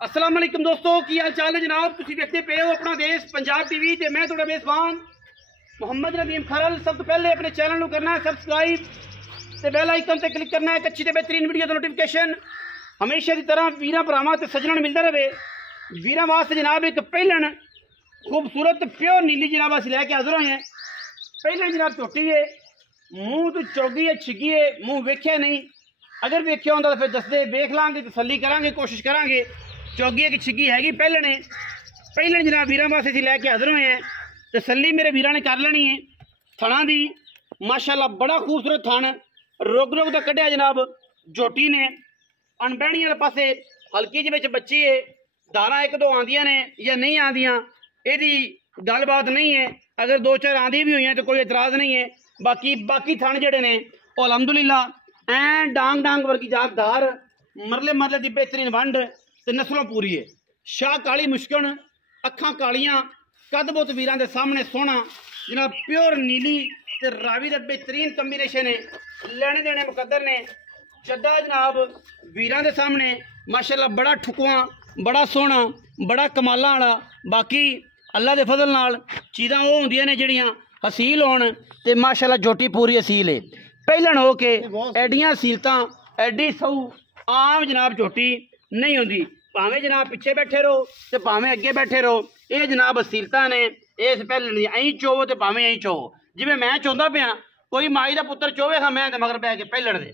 अस्सलाम वालेकुम दोस्तों, की हाल चाल है जनाब। तुम देखते पे हो अपना देश पंजाब टीवी ते मैं थोड़ा मेज़बान मोहम्मद नदीम खरल। सब तो पहले अपने चैनल को करना है सबसक्राइब ते बेल आइकन ते क्लिक करना है। एक अच्छी ते बेहतरीन वीडियो का नोटिफिकेशन हमेशा की तरह वीरां भरावां ते सज्जणां नूं मिलदा रहे। वीरां वास्ते जनाब एक पहलन खूबसूरत प्योर नीली जनाब असीं लैके हाज़र होए हैं। पहलन जनाब झोटी है, मूँह तो चौगी है, छिगी है, मूँह वेख्या नहीं। अगर वेख्या होंदा तो फिर दसदे, वेख लांगे तसल्ली करांगे, कोशिश करांगे। चौगी है कि छिगी हैगी पहले ने पहले जनाब वीरां वास्ते असीं लैके हाज़र होए हैं। तसल्ली मेरे वीरां ने कर लेनी है। थणा दी माशाअल्लाह बड़ा खूबसूरत थण रुक रुक तो कढ़िया जनाब झोटी ने। अनबैनी वाले पासे हल्की जी बच्ची है, धारा एक दो आंदियां ने या नहीं आंदियां, यदी गलबात नहीं है। अगर दो चार आंदी भी हुई हैं तो कोई एतराज़ नहीं है। बाकी थण जेडे ने वो अलहमदुलिल्लाह ऐं डांग डांग वर्गी जात धार, मरले मरले की बेहतरीन वंड ते नस्लों पूरी है। शाह काली मुश्किल, अखां कालियां, कद बुत वीरां दे सामने सोहना जनाब प्योर नीली ते रावी दे बेहतरीन कंबीनेशन है। लैने देने मुकद्दर ने। चड्डा जनाब वीरां दे सामने माशाअल्लाह बड़ा ठुकवां, बड़ा सोहना, बड़ा कमालां वाला। बाकी अल्लाह दे फजल नाल चीज़ां वो होंदियां ने जिहड़ियां हसील होण ते माशाअल्लाह झोटी पूरी हसील है। पहलन हो के एडियां हसीलतां एडी सऊ आम जनाब झोटी नहीं होंदी। भावें जनाब पिछे बैठे रहो तो भावें अगे बैठे रहो, ये जनाब हसीलतां ने इस पहलन दी। अं चोवो तो भावें अं चोवो, जिवें मैं चाहुंदा पिया कोई माई दा पुत्तर चोवे हाँ मैं मगर पै के पहलन दे,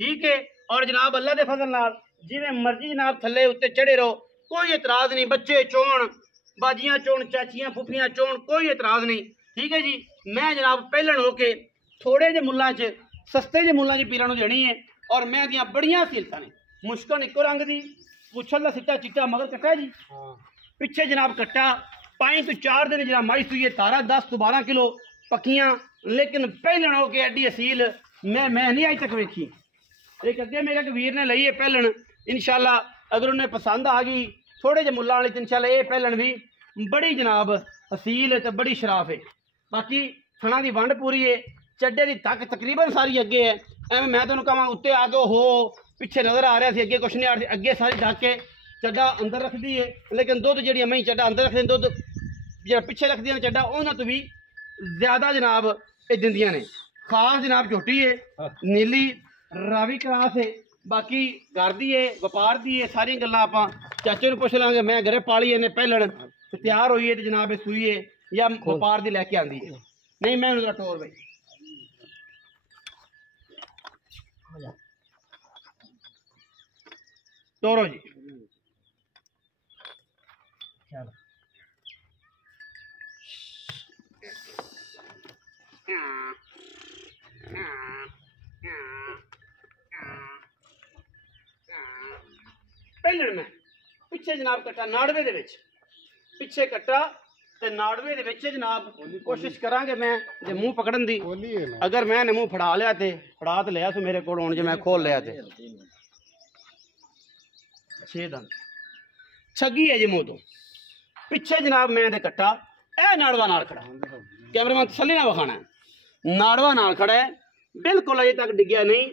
ठीक है। और जनाब अल्लाह के फजल नाल जिवें मर्जी जनाब थल्ले उत्ते चढ़े रहो, कोई एतराज़ नहीं। बच्चे चोण, बाजियां चोण, चाचियां फुफियां चोण, कोई एतराज़ नहीं, ठीक है जी। मैं जनाब पहलन हो के थोड़े जे मुल्लां च सस्ते जे मुल्लां च पीरां नूं देनी है। और मैं दियां बड़ियां हसीलतां ने। मुश्कन इक्को रंग दी, पुछल दा सिट्टा चिट्टा मगर कट्टा जी, पिछे जनाब कट्टा। 5 तो 4 दिन जनाब माई सुई है, तारा 10 तो 12 किलो पक्कियां। लेकिन पहलन हो के एडी असील मैं नहीं अज तक वेखी। एक अगे मेरे एक वीर ने लई है पहलन, इंशाल्लाह अगर उन्हें पसंद आ गई थोड़े जे मुल्लां वाली तो इंशाल्लाह ये पहलन भी बड़ी जनाब हसील तो बड़ी शराफ है। बाकी थणा की वंड पूरी है, चड्डे की तक तकरीबन सारी अगे है। एवं मैं तुहानूं कहां उत्ते आ गए हो पिछे नज़र आ रहा सी, अगे कुछ नहीं आ रहा, अगे सारी ढक के चड्डा अंदर रखती है। लेकिन दुध जी मई चड्डा अंदर रखते दुध जो पिछे रखती है चड्डा उन्होंने तो भी ज्यादा जनाब ये दिंदियां ने। खास जनाब झोटी है, नीली रावी क्रास है। बाकी घर दी है, व्यापार दी है, सारी गल्लां आपां चाचे नूं पुछ लांगे। मैं घरे पाली इन्हें पहलन तैयार हुई है तो जनाब सूई है या व्यापार दी लैके आंदी है। नहीं मैं उनका टोर भाई तोरो जी। पहले मैं पिछे जनाब कट्टा नाड़वे दे विच, पिछे कट्टा ते नाड़वे दे विच जनाब कोशिश करांगे मैं जे मुंह पकड़न दी। अगर मैंने मुंह फड़ा लिया ते फड़ा तो लिया सो मेरे को हुण जे मैं खोल लिया ते 6 दंद छगी है जी मुंह तो। पिछे जनाब मैं दे कट्टा ए नाड़वा नाल खड़ा, कैमरामैन तसल्ली नाल वखाना है, नाड़वा नाल खड़ा है, बिल्कुल अजे तक डिग्या नहीं।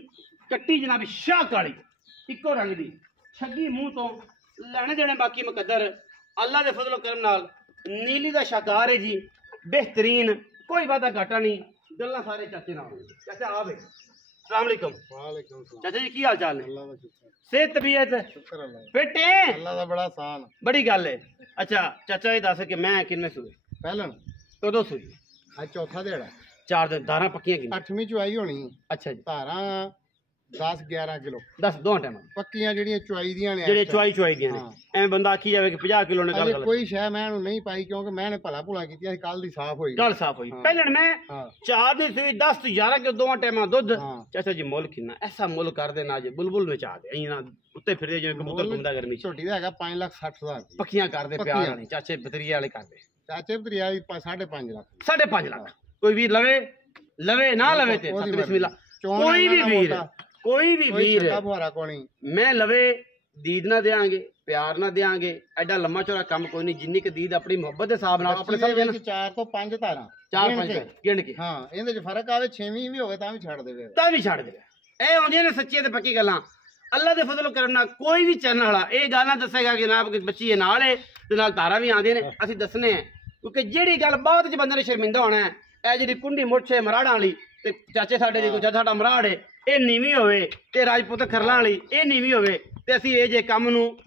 कट्टी जनाब शाह काली इको रंग दी, छगी मुंह तो लैने देने बाकी मुकद्दर अल्लाह के फजलो करम नाल। नीली का शाकार है जी, बेहतरीन, कोई वादा घाटा नहीं। गल्लां सारे चाचे नाल। चाचा आ भाई अस्सलाम वालेकुम। चाचा जी की हाल चाल है? सेहत तबीयत फिट है? अल्लाह दा बड़ा आसान बड़ी गल है। अच्छा चाचा ये दस कि मैं किन्ने सूए पहलन कदों सूई? आज चौथा देड़ा 4 दिन धारा पक्कियां किन्नी? 8वीं चुआई होनी। अच्छा जी, धारा 10-11 किलो 10 दो टाइम पक्कियां ਜਿਹੜੀਆਂ ਚੁਆਈ ਦੀਆਂ ਨੇ, ਜਿਹੜੇ ਚੁਆਈ ਦੀਆਂ ਨੇ। ਐਵੇਂ ਬੰਦਾ ਆਖੀ ਜਾਵੇ ਕਿ 50 ਕਿਲੋ ਨੇ ਗੱਲ ਕਰ ਕੋਈ ਸ਼ੈ ਮੈਂ ਨੂੰ ਨਹੀਂ ਪਾਈ ਕਿਉਂਕਿ ਮੈਂ ਨੇ ਭਲਾ ਭੁਲਾ ਕੀਤੀ ਸੀ। ਕੱਲ ਦੀ ਸਾਫ਼ ਹੋਈ ਗੱਲ ਸਾਫ਼ ਹੋਈ। ਪਹਿਲਣ ਮੈਂ 4 ਦੀ ਸੂਈ 10 ਤੋਂ 11 ਕਿਲੋ ਦੋਵਾਂ ਟਾਈਮਾਂ ਦੁੱਧ। ਚਾਚਾ ਜੀ ਮੁੱਲ ਕਿੰਨਾ? ਐਸਾ ਮੁੱਲ ਕਰ ਦੇ ਨਾ ਜੇ ਬੁਲਬੁਲ ਨਚਾ ਦੇ ਐਂ ਨਾ ਉੱਤੇ ਫਿਰਦੇ ਜਿਵੇਂ ਕਬੂਤਰ ਘੁੰਮਦਾ ਗਰਮੀ ਚ। ਝੋਟੀ ਦਾ ਹੈਗਾ 5,60,000 ਪੱਕੀਆਂ ਕਰ ਦੇ ਪਿਆਰ ਵਾਲੀ ਚਾਚੇ ਬਤਰੀਏ ਵਾਲੇ ਕਰ ਦੇ। ਚਾਚੇ ਬਤਰੀਆ 5.5 ਲੱਖ 5.5 ਲੱਖ ਕੋਈ ਵੀਰ ਲਵੇ ਨਾ ਲਵੇ ਤੇ ਬਿਸਮਿल्लाह। कोई भी वीर मैं लवे दीद ना देंगे, प्यार ना देंगे, एडा लम्मा चौड़ा काम कोई नहीं। जिन्नी क दीद अपनी मोहब्बत के हिसाब नाल अपने समझ ना 4 तो 5 धारा 4-5 गिन के हां इहदे च फर्क आवे 6वीं भी होवे तां भी छड़ देवे ए आउंदियां ने सच्ची ते पक्की गल्लां। ਅੱਲਾ ਦੇ ਫਜ਼ਲ ਕਰਮ ਨਾਲ ਕੋਈ ਵੀ ਚੈਨਲ ਵਾਲਾ ਇਹ ਗੱਲ ਨਾ ਦੱਸੇਗਾ ਕਿ ਜਨਾਬ ਕਿ ਬੱਚੀ ਇਹ ਨਾਲ ਹੈ ਤੇ ਨਾਲ ਧਾਰਾ ਵੀ ਆਉਂਦੇ ਨੇ, ਅਸੀਂ ਦੱਸਣੇ ਆ। ਕਿਉਂਕਿ ਜਿਹੜੀ ਗੱਲ ਬਾਅਦ ਚ ਬੰਦੇ ਨੇ ਸ਼ਰਮਿੰਦਾ ਹੋਣਾ ਹੈ, ਇਹ ਜਿਹੜੀ ਕੁੰਡੀ ਮੁੱਛ ਹੈ ਮਰਾੜਾਂ ਵਾਲੀ ਤੇ ਚਾਚੇ ਸਾਡੇ ਦੀ ਚਾਚਾ ਸਾਡਾ ਮਰਾੜ ਹੈ ਇਹ ਨੀਵੀਂ ਹੋਵੇ ਤੇ ਰਾਜਪੂਤ ਖਰਲਾਂ ਵਾਲੀ ਇਹ ਨੀਵੀਂ ਹੋਵੇ ਤੇ ਅਸੀਂ ਇਹ ਜੇ ਕੰਮ ਨੂੰ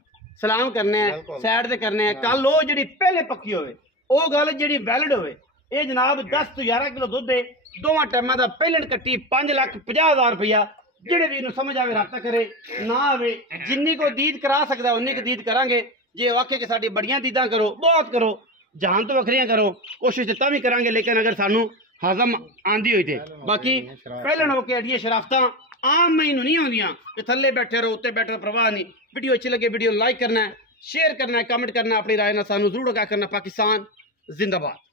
ਸਲਾਮ ਕਰਨਾ ਹੈ, ਸਾਈਡ ਤੇ ਕਰਨਾ ਹੈ। ਕੱਲ ਉਹ ਜਿਹੜੀ ਪਹਿਲੇ ਪੱਕੀ ਹੋਵੇ ਉਹ ਗੱਲ ਜਿਹੜੀ ਵੈਲਿਡ ਹੋਵੇ। ਇਹ ਜਨਾਬ 10 ਤੋਂ 11 ਕਿਲੋ ਦੁੱਧ ਹੈ, ਦੋਵਾਂ ਟਾਈਮਾਂ ਦਾ ਪਹਿਲਣ ਕੱਟੀ 5,50,000 ਰੁਪਇਆ। ਜਿਹੜੇ ਵੀ ਨੂੰ ਸਮਝ ਆਵੇ ਰਾਬਤਾ ਕਰੇ, ਨਾ ਆਵੇ ਜਿੰਨੀ ਕੋ ਦੀਦ ਕਰਾ ਸਕਦਾ ਉਨੀ ਕੁ ਦੀਦ ਕਰਾਂਗੇ। ਜੇ ਉਹ ਆਖੇ ਕਿ ਸਾਡੀ ਬੜੀਆਂ ਦੀਦਾਂ ਕਰੋ, ਬਹੁਤ ਕਰੋ, ਜਾਨ ਤੋਂ ਵੱਖਰੀਆਂ ਕਰੋ, ਕੋਸ਼ਿਸ਼ ਤਾਂ ਵੀ ਕਰਾਂਗੇ, ਲੇਕਿਨ ਅਗਰ ਸਾਨੂੰ ਹਜ਼ਮ ਆਂਦੀ ਹੋਈ ਤੇ। ਬਾਕੀ ਪਹਿਲਣ ਹੋ ਕੇ ਐਡੀਆਂ ਸ਼ਰਾਫਤਾਂ ਆਮ ਮੈਨੂੰ ਨਹੀਂ ਆਉਂਦੀਆਂ ਕਿ ਥੱਲੇ ਬੈਠੇ ਰਹੋ ਉੱਤੇ ਬੈਠੇ ਰਹੋ, ਪ੍ਰਵਾਹ ਨਹੀਂ। ਵੀਡੀਓ ਅੱਛੀ ਲੱਗੇ ਵੀਡੀਓ ਲਾਈਕ करना है, शेयर करना है, कमेंट करना है, अपनी राय ना सानू जरूर आगाह करना। पाकिस्तान जिंदाबाद।